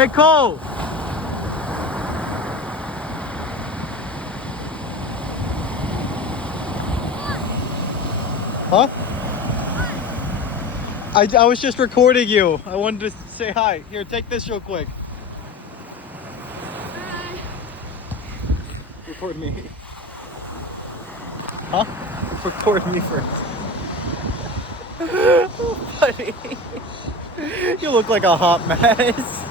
Hey, Cole! Huh? I was just recording you. I wanted to say hi. Here, take this real quick. Record me. Huh? Record me first. Buddy. You look like a hot mess.